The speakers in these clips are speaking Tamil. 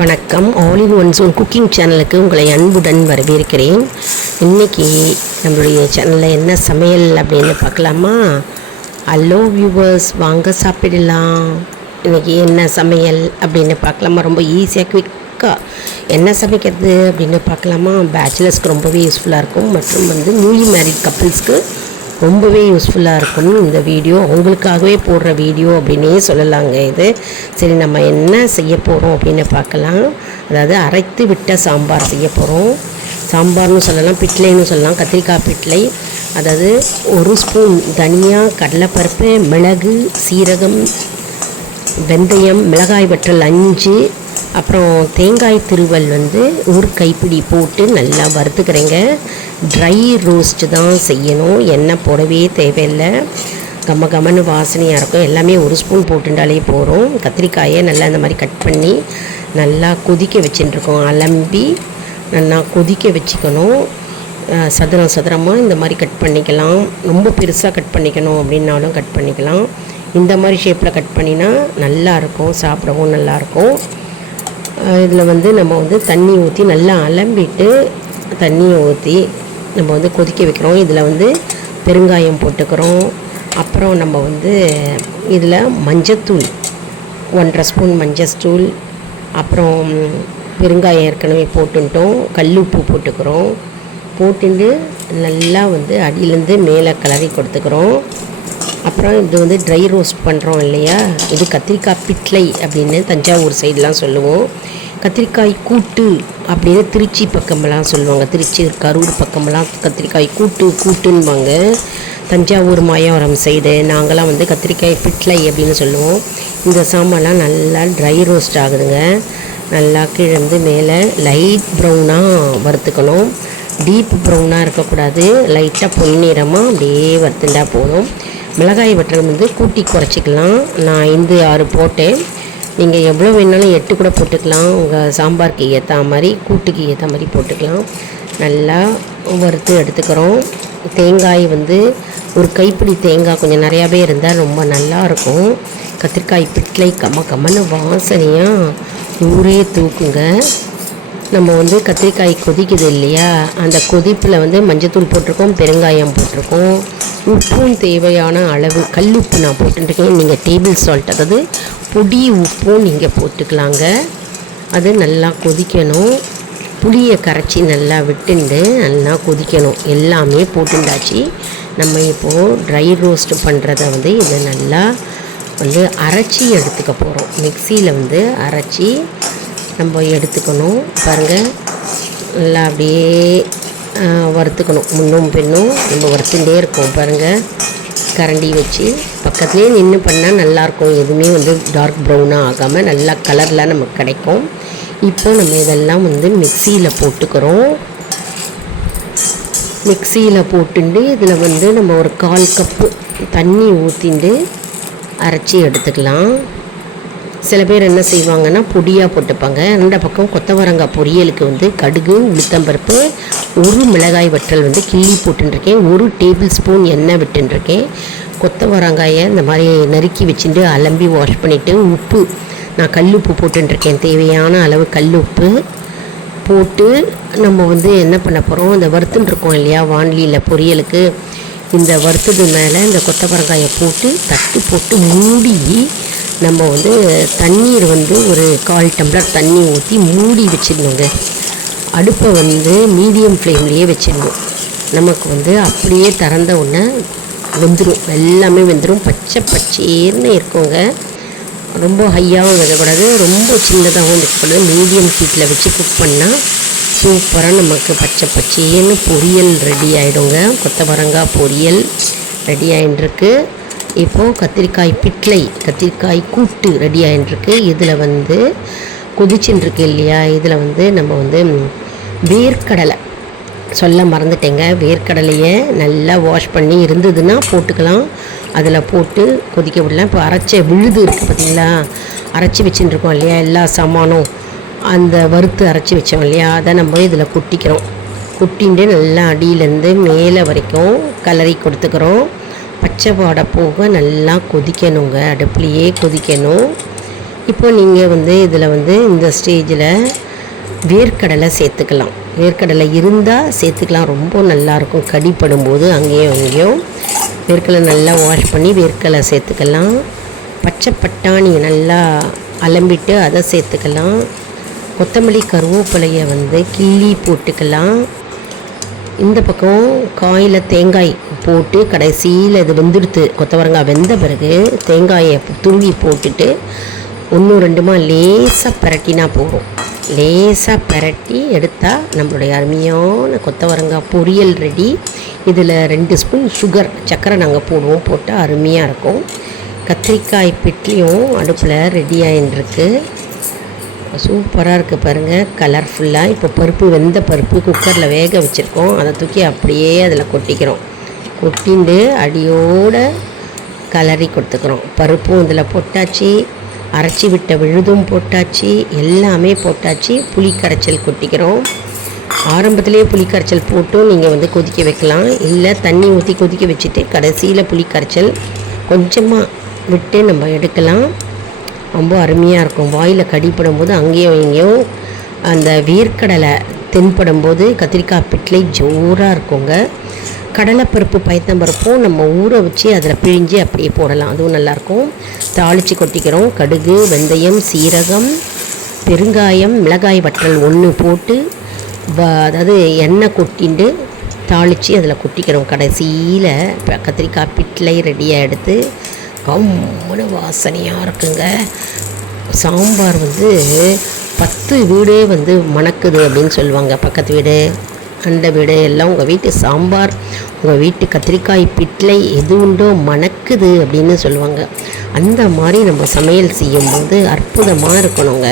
வணக்கம். All in one zone cooking சேனலுக்கு உங்களை அன்புடன் வரவேற்கிறேன். இன்றைக்கி நம்மளுடைய சேனலில் என்ன சமையல் அப்படின்னு பார்க்கலாமா? ஹலோ வியூவர்ஸ், வாங்க சாப்பிடலாம். இன்றைக்கி என்ன சமையல் அப்படின்னு பார்க்கலாமா? ரொம்ப ஈஸியாக குவிக்காக என்ன சமைக்கிறது அப்படின்னு பார்க்கலாமா? பேச்சுலர்ஸ்க்கு ரொம்பவே யூஸ்ஃபுல்லாக இருக்கும், மற்றும் நியூலி மேரிட் கப்புள்ஸ்க்கு ரொம்பவே யூஸ்ஃபுல்லாக இருக்கும் இந்த வீடியோ. அவங்களுக்காகவே போடுற வீடியோ அப்படின்னே சொல்லலாங்க இது. சரி, நம்ம என்ன செய்ய போகிறோம் அப்படின்னு பார்க்கலாம். அதாவது அரைத்து விட்ட சாம்பார் செய்ய போகிறோம். சாம்பார்னு சொல்லலாம், பிட்லைன்னு சொல்லலாம். கத்திரிக்காய் பிட்லை. அதாவது 1 ஸ்பூன் தனியா, கடலைப்பருப்பு, மிளகு, சீரகம், வெந்தயம், மிளகாய் வற்றல் 5, அப்புறம் தேங்காய் திருவல் 1 கைப்பிடி போட்டு நல்லா வறுத்துக்கிறேங்க. ட்ரை ரோஸ்ட்டு தான் செய்யணும், எண்ணெய் போடவே தேவையில்லை. கம்மன்னு வாசனையாக இருக்கும். எல்லாமே 1 ஸ்பூன் போட்டுட்டாலே போகிறோம். கத்திரிக்காயை நல்லா இந்த மாதிரி கட் பண்ணி நல்லா கொதிக்க வச்சுட்டுருக்கோம். அலம்பி நல்லா கொதிக்க வச்சுக்கணும். சதுரமாக இந்த மாதிரி கட் பண்ணிக்கலாம். ரொம்ப பெருசாக கட் பண்ணிக்கணும் அப்படின்னாலும் கட் பண்ணிக்கலாம். இந்த மாதிரி ஷேப்பில் கட் பண்ணினா நல்லாயிருக்கும், சாப்பிடவும் நல்லாயிருக்கும். இதில் நம்ம தண்ணி ஊற்றி நல்லா அலம்பிட்டு தண்ணியை ஊற்றி நம்ம கொதிக்க வைக்கிறோம். இதில் பெருங்காயம் போட்டுக்கிறோம். அப்புறம் நம்ம இதில் மஞ்சத்தூள் 1.5 ஸ்பூன் மஞ்சத்தூள், அப்புறம் பெருங்காயம் ஏற்கனவே போட்டுட்டோம். கல்லுப்பு போட்டுக்கிறோம். போட்டுட்டு நல்லா அடியிலேருந்து மேலே கிளறி கொடுத்துக்கிறோம். அப்புறம் இது ட்ரை ரோஸ்ட் பண்ணுறோம் இல்லையா, இது கத்திரிக்காய் பிட்லை அப்படின்னு தஞ்சாவூர் சைடெலாம் சொல்லுவோம். கத்திரிக்காய் கூட்டு அப்படின்னு திருச்சி பக்கமெல்லாம் சொல்லுவாங்க. திருச்சி, கரூர் பக்கமெல்லாம் கத்திரிக்காய் கூட்டுன்பாங்க. தஞ்சாவூர், மாயவரம் சைடு நாங்களாம் கத்திரிக்காய் பிட்லை அப்படின்னு சொல்லுவோம். இந்த சாமான்லாம் நல்லா ட்ரை ரோஸ்ட் ஆகுதுங்க. நல்லா கீழே மேலே லைட் ப்ரௌனாக வறுத்துக்கணும். டீப் ப்ரௌனாக இருக்கக்கூடாது. லைட்டாக பொன்னிறமாக அப்படியே வறுத்துட்டா போதும். மிளகாய் வற்றல் கூட்டி குறைச்சிக்கலாம். நான் 5, 6 போட்டேன். நீங்கள் எவ்வளோ வேணாலும் 8 கூட போட்டுக்கலாம். உங்கள் சாம்பாருக்கு ஏற்ற மாதிரி, கூட்டுக்கு ஏற்ற மாதிரி போட்டுக்கலாம். நல்லா வறுத்து எடுத்துக்கிறோம். தேங்காய் 1 கைப்பிடி தேங்காய் கொஞ்சம் நிறையாவே இருந்தால் ரொம்ப நல்லாயிருக்கும். கத்திரிக்காய் பிட்லை கம்மன்னு வாசனையாக ஊரே தூக்குங்க. நம்ம கத்திரிக்காய் கொதிக்குது இல்லையா, அந்த கொதிப்பில் மஞ்சத்தூள் போட்டிருக்கோம், பெருங்காயம் போட்டிருக்கோம். உப்பும் தேவையான அளவு கல்லுப்பு நான் போட்டுருக்கேன். நீங்கள் டேபிள் சால்ட், அதாவது பொடி உப்பும் நீங்கள் போட்டுக்கலாங்க. அது நல்லா கொதிக்கணும். புளியை கரைச்சி நல்லா விட்டுண்டு நல்லா கொதிக்கணும். எல்லாமே போட்டுண்டாச்சு. நம்ம இப்போது ட்ரை ரோஸ்ட் பண்ணுறத இதை நல்லா அரைச்சி எடுத்துக்க போகிறோம். மிக்சியில் அரைச்சி நம்ம எடுத்துக்கணும். பாருங்கள், நல்லா அப்படியே வறுத்துக்கணும். முன்னும் பின்னும் நம்ம வறுத்துட்டே இருக்கோம். பாருங்கள், கரண்டி வச்சு பக்கத்துலேயே நின்று பண்ணால் நல்லாயிருக்கும். எதுவுமே டார்க் ப்ரௌனாக ஆகாமல் நல்லா கலரில் நமக்கு கிடைக்கும். இப்போ நம்ம இதெல்லாம் மிக்சியில் போட்டுக்கிறோம். மிக்சியில் போட்டுண்டு இதில் நம்ம ஒரு 1/4 கப்பு தண்ணி ஊற்றிண்டு அரைச்சி எடுத்துக்கலாம். சில பேர் என்ன செய்வாங்கன்னா பொடியாக போட்டுப்பாங்க. அந்த பக்கம் கொத்தவரங்காய் பொரியலுக்கு கடுகு, உளுத்தம்பருப்பு, 1 மிளகாய் வற்றல் கிள்ளி போட்டுருக்கேன். 1 டேபிள் ஸ்பூன் எண்ணெய் விட்டுருக்கேன். கொத்தவரங்காயை இந்த மாதிரி நறுக்கி வச்சுட்டு அலம்பி வாஷ் பண்ணிவிட்டு உப்பு, நான் கல்லுப்பு போட்டுருக்கேன். தேவையான அளவு கல்லுப்பு போட்டு நம்ம என்ன பண்ண போகிறோம், இந்த வறுத்துட்டுருக்கோம் இல்லையா வாணலியில் பொரியலுக்கு, இந்த வறுத்தது மேலே இந்த கொத்தவரங்காயை போட்டு தட்டு போட்டு மூடி நம்ம தண்ணீர் ஒரு 1/4 டம்ளர் தண்ணி ஊற்றி மூடி வச்சிடணுங்க. அடுப்பை மீடியம் ஃப்ளேம்லேயே வச்சிடணும். நமக்கு அப்படியே திறந்த உடனே வெந்துடும், எல்லாமே வெந்துடும். பச்சேர்னு இருக்குங்க. ரொம்ப ஹையாகவும் வைக்கக்கூடாது, ரொம்ப சின்னதாகவும் வைக்கக்கூடாது. மீடியம் ஹீட்டில் வச்சு குக் பண்ணால் சூப்பராக நமக்கு பச்சேர்னு பொரியல் ரெடி ஆகிடுங்க. கொத்தவரங்காய் பொரியல் ரெடி ஆகிட்டுருக்கு. இப்போது கத்திரிக்காய் பிட்லை, கத்திரிக்காய் கூட்டு ரெடி ஆகிட்டுருக்கு. இதில் கொதிச்சுட்டுருக்கு இல்லையா, இதில் நம்ம வேர்க்கடலை சொல்ல மறந்துட்டேங்க. வேர்க்கடலையை நல்லா வாஷ் பண்ணி இருந்ததுன்னா போட்டுக்கலாம். அதில் போட்டு கொதிக்க விடலாம். இப்போ அரைச்ச விழுது இருக்குது பார்த்திங்களா, அரைச்சி வச்சுட்டுருக்கோம் இல்லையா எல்லா சாமானும், அந்த வறுத்து அரைச்சி வச்சோம் இல்லையா, அதை நம்ம இதில் கொட்டிக்கிறோம். கொட்டிட்டு நல்லா அடியிலேருந்து மேலே வரைக்கும் கலரி கொடுத்துக்கிறோம். பச்சை வாடை போக நல்லா கொதிக்கணுங்க. அடுப்புலையே கொதிக்கணும். இப்போ நீங்கள் வந்து இதில் வந்து இந்த ஸ்டேஜில் வேர்க்கடலை சேர்த்துக்கலாம். வேர்க்கடலை இருந்தால் சேர்த்துக்கலாம், ரொம்ப நல்லாயிருக்கும். கடிப்படும்போது அங்கேயும் அங்கேயும் வேர்க்கடலை நல்லா வாஷ் பண்ணி வேர்க்கடலை சேர்த்துக்கலாம். பச்சை பட்டாணி நல்லா அலம்பிட்டு அதை சேர்த்துக்கலாம். கொத்தமல்லி கருவேப்பிலையை வந்து கிள்ளி போட்டுக்கலாம். இந்த பக்கம் காயில் தேங்காய் போட்டு கடைசியில் இது வெந்துடுத்து கொத்தவரங்காய் வெந்த பிறகு தேங்காயை துருவி போட்டுட்டு 1-2 லேசாக பிரட்டினா போகும். லேசாக பிரட்டி எடுத்தால் நம்மளுடைய அருமையான கொத்தவரங்காய் பொரியல் ரெடி. இதில் 2 ஸ்பூன் சர்க்கரை நாங்கள் போடுவோம், போட்டால் அருமையாக இருக்கும். கத்திரிக்காய் பிட்லியும் அடுப்பில் ரெடி ஆகிட்டுருக்கு. சூப்பராக இருக்குது பாருங்கள், கலர்ஃபுல்லாக. இப்போ பருப்பு வெந்த பருப்பு குக்கரில் வேக வச்சுருக்கோம், அதை தூக்கி அப்படியே அதில் கொட்டிக்கிறோம். கொட்டிண்டு அடியோடு கலரி கொடுத்துக்கிறோம். பருப்பும் இதில் போட்டாச்சு, அரைச்சி விட்ட விழுதும் போட்டாச்சு, எல்லாமே போட்டாச்சு. புளி கரைச்சல் கொட்டிக்கிறோம். ஆரம்பத்துலேயே புளி கரைச்சல் போட்டும் நீங்கள் வந்து கொதிக்க வைக்கலாம், இல்லை தண்ணி ஊற்றி கொதிக்க வச்சுட்டு கடைசியில் புளி கரைச்சல் கொஞ்சமாக விட்டு நம்ம எடுக்கலாம். ரொம்ப அருமையாக இருக்கும். வாயில் கடிப்படும் போது அங்கேயும் இங்கேயும் அந்த வேர்க்கடலை தென்படும் போது கத்திரிக்காய் பிட்லை ஜோராக இருக்குங்க. கடலைப்பருப்பு பயத்தம்பருப்பும் நம்ம ஊற வச்சு அதில் பிழிஞ்சு அப்படியே போடலாம், அதுவும் நல்லாயிருக்கும். தாளித்து கொட்டிக்கிறோம். கடுகு, வெந்தயம், சீரகம், பெருங்காயம், மிளகாய் வற்றல் 1 போட்டு அதாவது எண்ணெய் கொட்டிண்டு தாளித்து அதில் கொட்டிக்கிறோம். கடைசியில் கத்திரிக்காய் பிட்லை ரெடியாக எடுத்து கம்முன்னு வாசனையாக இருக்குங்க. சாம்பார் வந்து 10 வீடே வந்து மணக்குது அப்படின்னு சொல்லுவாங்க. பக்கத்து வீடு, அந்த வீடு எல்லாம் உங்கள் வீட்டு சாம்பார், உங்கள் வீட்டு கத்திரிக்காய் பிட்லை எது உண்டோ மணக்குது அப்படின்னு சொல்லுவாங்க. அந்த மாதிரி நம்ம சமையல் செய்யும்போது அற்புதமாக இருக்கணுங்க.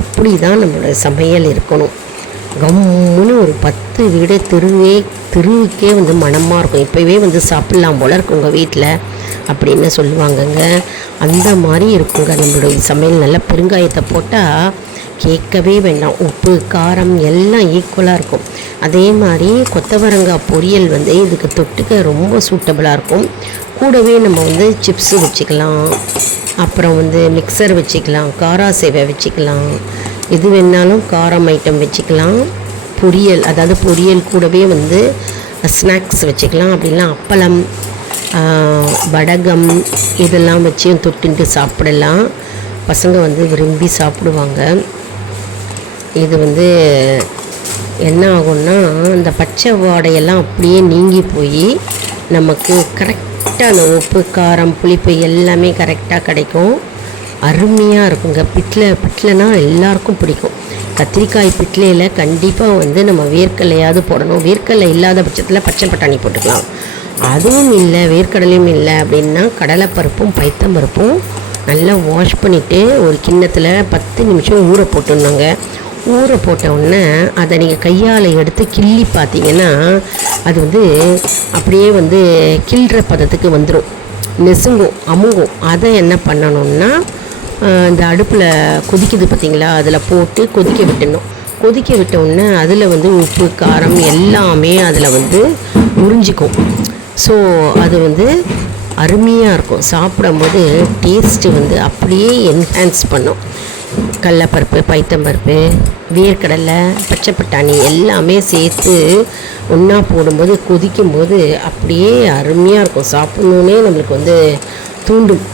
அப்படி தான் நம்மளோட சமையல் இருக்கணும். கம்முன்னு ஒரு 10 வீடு தெருவுக்கே வந்து மணமாக இருக்கும். இப்போவே வந்து சாப்பிட்லாம் போல இருக்கு உங்கள் வீட்டில் அப்படின்னு சொல்லுவாங்கங்க. அந்த மாதிரி இருக்குங்க நம்மளுடைய சமையல். நல்லா பெருங்காயத்தை போட்டால் கேட்கவே வேண்டாம். உப்பு காரம் எல்லாம் ஈக்குவலாக இருக்கும். அதே மாதிரி கொத்தவரங்காய் பொரியல் வந்து இதுக்கு தொட்டுக்க ரொம்ப சூட்டபுளாக இருக்கும். கூடவே நம்ம வந்து சிப்ஸு வச்சுக்கலாம், அப்புறம் வந்து மிக்சர் வச்சுக்கலாம், காரா சேவை வச்சுக்கலாம், எது வேணாலும் காரம் ஐட்டம் வச்சுக்கலாம். பொரியல், அதாவது பொரியல் கூடவே வந்து ஸ்நாக்ஸ் வச்சுக்கலாம். அப்படிலாம் அப்பளம், வடகம் இதெல்லாம் வச்சும் தொட்டுட்டு சாப்பிடலாம். பசங்க வந்து விரும்பி சாப்பிடுவாங்க. இது வந்து என்ன ஆகும்னா இந்த பச்சை வாடையெல்லாம் அப்படியே நீங்கி போய் நமக்கு கரெக்டாக அந்த உப்பு காரம் புளிப்பு எல்லாமே கரெக்டாக கிடைக்கும். அருமையாக இருக்குங்க. பிட்லைனா எல்லாருக்கும் பிடிக்கும். கத்திரிக்காய் பிட்லையில் கண்டிப்பாக வந்து நம்ம வேர்க்கடலையாவது போடணும். வேர்க்கடலை இல்லாத பட்சத்தில் பச்சை பட்டாணி போட்டுக்கலாம். அதுவும் இல்லை, வேர்க்கடலையும் இல்லை அப்படின்னா கடலைப்பருப்பும் பைத்தம்பருப்பும் நல்லா வாஷ் பண்ணிவிட்டு ஒரு கிண்ணத்தில் 10 நிமிஷம் ஊற போட்டுருந்தாங்க. ஊற போட்ட உடனே அதை நீங்கள் கையால் எடுத்து கிள்ளி பார்த்தீங்கன்னா அது வந்து அப்படியே வந்து கிள்ற பதத்துக்கு வந்துடும், நெசுங்கும், அமுங்கும். அதை என்ன பண்ணணும்னா இந்த அடுப்பில் கொதிக்குது பார்த்திங்களா, அதில் போட்டு கொதிக்க விட்டுடணும். கொதிக்க விட்ட உடனே அதில் வந்து உப்பு காரம் எல்லாமே அதில் வந்து உறிஞ்சிக்கும். ஸோ அது வந்து அருமையாக இருக்கும். சாப்பிடும்போது டேஸ்ட்டு வந்து அப்படியே என்ஹான்ஸ் பண்ணும். கடலைப்பருப்பு, பைத்தம்பருப்பு, வேர்க்கடலை, பச்சை பட்டாணி எல்லாமே சேர்த்து ஒன்றா போடும்போது கொதிக்கும்போது அப்படியே அருமையாக இருக்கும். சாப்பிட்ணுன்னே நம்மளுக்கு வந்து தூண்டும்.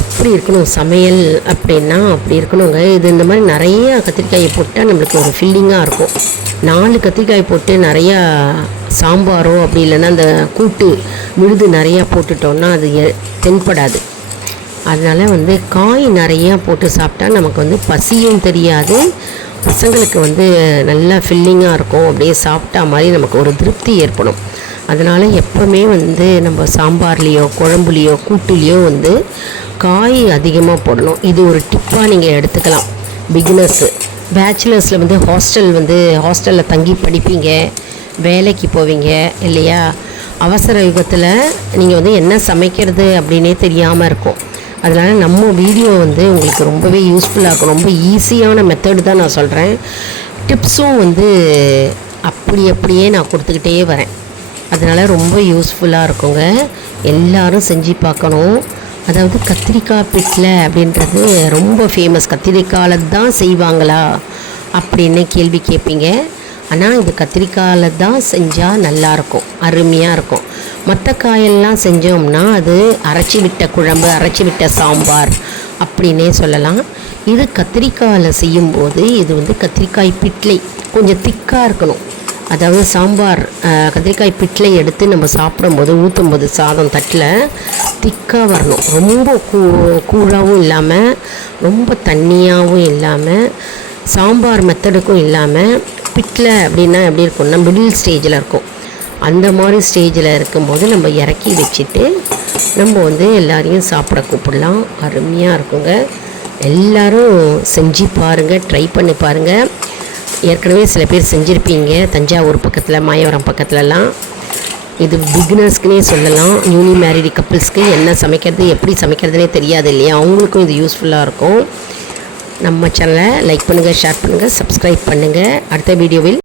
அப்படி இருக்கணும் சமையல் அப்படின்னா, அப்படி இருக்கணுங்க. இது இந்த மாதிரி நிறையா கத்திரிக்காயை போட்டால் நம்மளுக்கு ஒரு ஃபில்லிங்காக இருக்கும். 4 கத்திரிக்காய் போட்டு நிறையா சாம்பாரோ அப்படி இல்லைன்னா அந்த கூட்டு விழுது நிறையா போட்டுட்டோன்னா அது தென்படாது. அதனால் வந்து காய் நிறையா போட்டு சாப்பிட்டா நமக்கு வந்து பசியும் தெரியாது, பசங்களுக்கு வந்து நல்லா ஃபில்லிங்காக இருக்கும். அப்படியே சாப்பிட்டா மாதிரி நமக்கு ஒரு திருப்தி ஏற்படும். அதனால் எப்போவுமே வந்து நம்ம சாம்பார்லேயோ குழம்புலேயோ கூட்டுலேயோ வந்து காய் அதிகமாக போடணும். இது ஒரு டிப்பாக நீங்கள் எடுத்துக்கலாம். பிகினர்ஸு, பேச்சுலர்ஸில் வந்து ஹாஸ்டலில் தங்கி படிப்பீங்க, வேலைக்கு போவீங்க இல்லையா, அவசர யுகத்தில் நீங்கள் வந்து என்ன சமைக்கிறது அப்படின்னே தெரியாமல் இருக்கும். அதனால் நம்ம வீடியோ வந்து உங்களுக்கு ரொம்பவே யூஸ்ஃபுல்லாக இருக்கும். ரொம்ப ஈஸியான மெத்தடு தான் நான் சொல்கிறேன். டிப்ஸும் வந்து அப்படியே நான் கொடுத்துக்கிட்டே வரேன். அதனால் ரொம்ப யூஸ்ஃபுல்லாக இருக்குங்க. எல்லோரும் செஞ்சு பார்க்கணும். அதாவது கத்திரிக்காய் பிட்லை அப்படின்றது ரொம்ப ஃபேமஸ். கத்திரிக்காயில் தான் செய்வாங்களா அப்படின்னு கேள்வி கேட்பீங்க. ஆனால் இது கத்திரிக்காயில் தான் செஞ்சால் நல்லாயிருக்கும், அருமையாக இருக்கும். மற்ற காயெல்லாம் செஞ்சோம்னா அது அரைச்சி விட்ட குழம்பு, அரைச்சி விட்ட சாம்பார் அப்படின்னே சொல்லலாம். இது கத்திரிக்காயில் செய்யும்போது இது வந்து கத்திரிக்காய் பிட்லை கொஞ்சம் திக்காக இருக்கணும். அதாவது சாம்பார் கத்திரிக்காய் பிட்லை எடுத்து நம்ம சாப்பிடும்போது ஊற்றும்போது சாதம் தட்டில் திக்காக வரணும். ரொம்ப கூழாகவும் இல்லாமல் ரொம்ப தண்ணியாகவும் இல்லாமல் சாம்பார் மெத்தடுக்கும் இல்லாமல் பிட்லை அப்படின்னா எப்படி இருக்கும்னா மிடில் ஸ்டேஜில் இருக்கும். அந்த மாதிரி ஸ்டேஜில் இருக்கும்போது நம்ம இறக்கி வச்சுட்டு நம்ம வந்து எல்லாரையும் சாப்பிட கூப்பிடலாம். அருமையாக இருக்குங்க. எல்லோரும் செஞ்சு பாருங்கள், ட்ரை பண்ணி பாருங்கள். ஏற்கனவே சில பேர் செஞ்சுருப்பீங்க தஞ்சாவூர் பக்கத்தில், மாயவரம் பக்கத்துலலாம். இது பிகினர்ஸ்க்குனே சொல்லலாம். நியூலி மேரிடு கப்புள்ஸ்க்கு என்ன சமைக்கிறது எப்படி சமைக்கிறதுனே தெரியாது இல்லையா, அவங்களுக்கும் இது யூஸ்ஃபுல்லாக இருக்கும். நம்ம சேனலை லைக் பண்ணுங்கள், ஷேர் பண்ணுங்கள், சப்ஸ்கிரைப் பண்ணுங்கள். அடுத்த வீடியோவில்